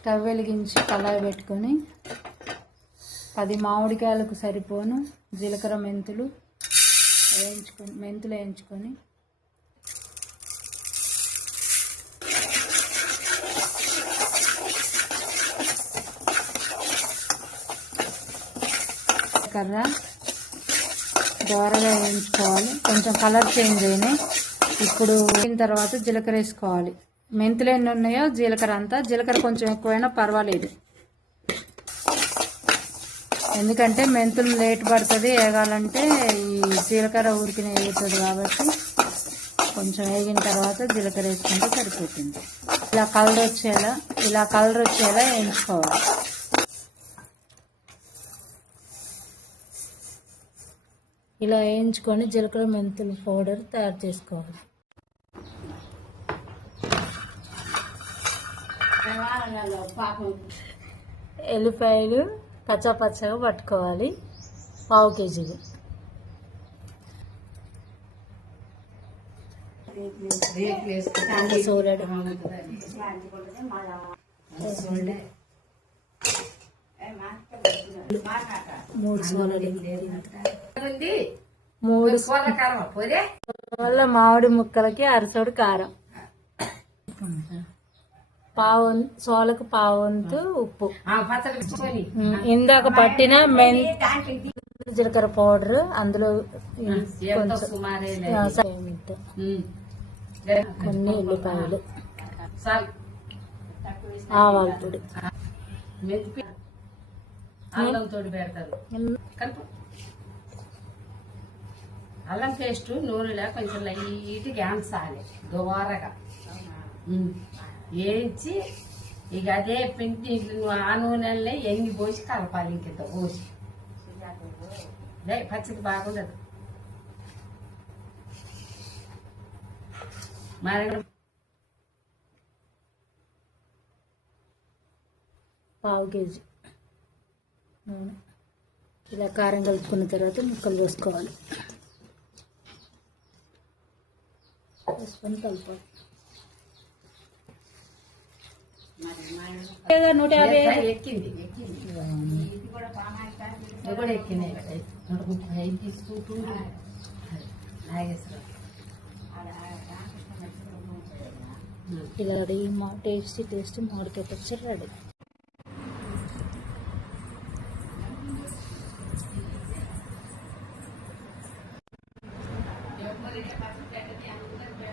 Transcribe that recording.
Stove వెలిగించి కళాయి పెట్టుకొని 10 మామిడికాయలకు సరిపోను జీలకర్ర మెంతులు వేయించుకొని కర్ర దోరగా వేయించుకోవాలి. కొంచెం కలర్ చేంజ్ అయినాయి. ఇప్పుడు వేగిన తర్వాత జీలకర్ర వేసుకోవాలి. మెంతులు ఎన్ని ఉన్నాయో జీలకర్ర అంతా. జీలకర్ర కొంచెం ఎక్కువైనా పర్వాలేదు, ఎందుకంటే మెంతులు లేట్ పడుతుంది వేగాలంటే. ఈ జీలకర్ర ఊరికిన వేగుతుంది కాబట్టి కొంచెం వేగిన తర్వాత జీలకర్ర వేసుకుంటే సరిపోతుంది. ఇలా కలర్ వచ్చేలా వేయించుకోవాలి. ఇలా వేయించుకొని జీలకర్ర మెంతుల పౌడర్ తయారు చేసుకోవాలి. ఎల్లిపాయలు పచ్చగా పట్టుకోవాలి, 1/2 కేజీలు. సోలెడు 3 సోలెడు, 3 వల్ల మామిడి ముక్కలకి అరసోడు కారం, సోలకు పావంతు ఉప్పు, ఇందాక పట్టిన జీలకర్ర పౌడర్ అందులో కొన్ని ఎల్లిపాయలు, ఆవాల పొడి, అల్లం పేస్ట్ నూనెలో కొంచెం లైట్గా వేయించాలి, దోరగా వేయించి ఇక అదే పిండి ఆ నూనెలనే ఎంగి పోసి కలపాలి. ఇంకింత పోసి పచ్చిది బాగుండదు. మరి 1/2 కేజీ నూనె. ఇలా కారం కలుపుకున్న తర్వాత ముక్కలు వేసుకోవాలి. వేసుకొని కలపాలి. 150 ఎక్కింది ఇలా రెడీ. టేస్టీ మామిడికాయ పచ్చడి రెడీ.